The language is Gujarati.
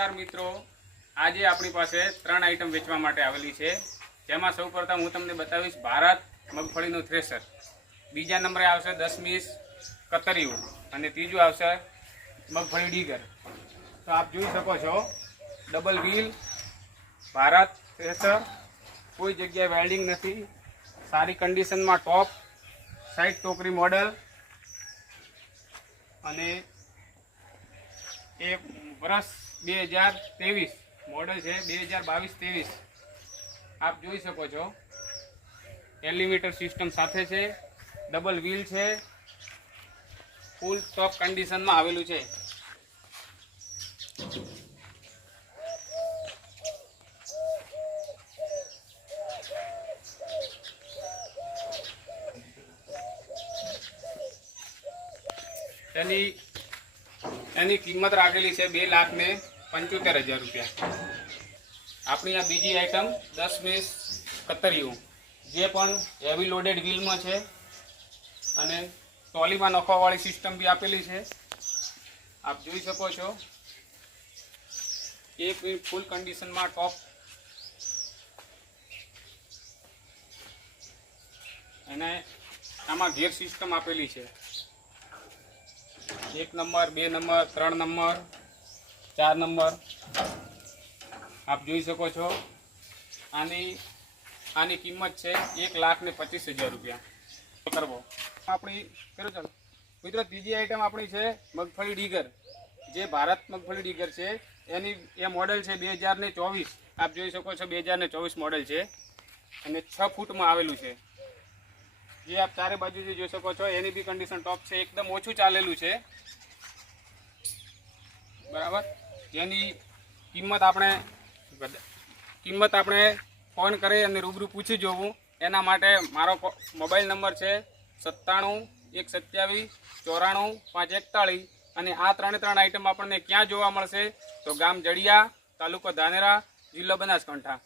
નમસ્કાર મિત્રો, આજે આપણી પાસે 3 આઈટમ વેચવા માટે આવેલી છે, જેમાં સૌપ્રથમ હું તમને બતાવીશ ભારત મગફળીનું થ્રેશર, બીજા નંબરે આવશે દશમીશ કતરિયું અને ત્રીજું આવશે મગફળી ડીગર। તો આપ જોઈ શકો છો ડબલ વ્હીલ ભારત થ્રેશર, કોઈ જગ્યાએ વેલ્ડિંગ નથી, સારી કન્ડિશનમાં ટોપ સાઈડ ટોકરી મોડલ અને એ વર્ષ 2023 મોડલ છે, 2022-23 આપ જોઈ શકો છો। એલિવેટર સિસ્ટમ સાથે છે, ડબલ વ્હીલ છે, ફૂલ ટોપ કન્ડિશનમાં આવેલું છે। એની કિંમત રાખેલી છે 2,75,000 રૂપિયા। આપણી આ બીજી આઈટમ દશમીશ કતરિયું, જે પણ હેવી લોડેડ વ્હીલમાં છે અને ટ્રોલીમાં નખવાવાળી સિસ્ટમ બી આપેલી છે, આપ જોઈ શકો છો। એક ફૂલ કન્ડિશનમાં ટોપ અને આમાં ગિયર સિસ્ટમ આપેલી છે, 1 નંબર 2 નંબર 3 નંબર 4 નંબર આપ જોઈ શકો છો। આની કિંમત છે 1,25,000 રૂપિયા કરવો આપણી કરો। ચાલો મિત્રો, ત્રીજી આઈટમ આપણી છે મગફળી ડીગર, જે ભારત મગફળી ડીગર છે, એની એ મોડેલ છે 2024। આપ જોઈ શકો છો 2024 મોડેલ છે અને 6 ફૂટમાં આવેલું છે, જે આપ ચારે બાજુથી જોઈ શકો છો। એની બી કન્ડિશન ટોપ છે, એકદમ ઓછું ચાલેલું છે, બરાબર। એની કિંમત આપણે ફોન કરી અને રૂબરૂ પૂછી જોવું। એના માટે મારો મોબાઈલ નંબર છે 97-127-94-541 અને આ 3 આઈટમ આપણને ક્યાં જોવા મળશે? તો ગામ જડિયા, તાલુકો ધાનેરા, જિલ્લો બનાસકાંઠા।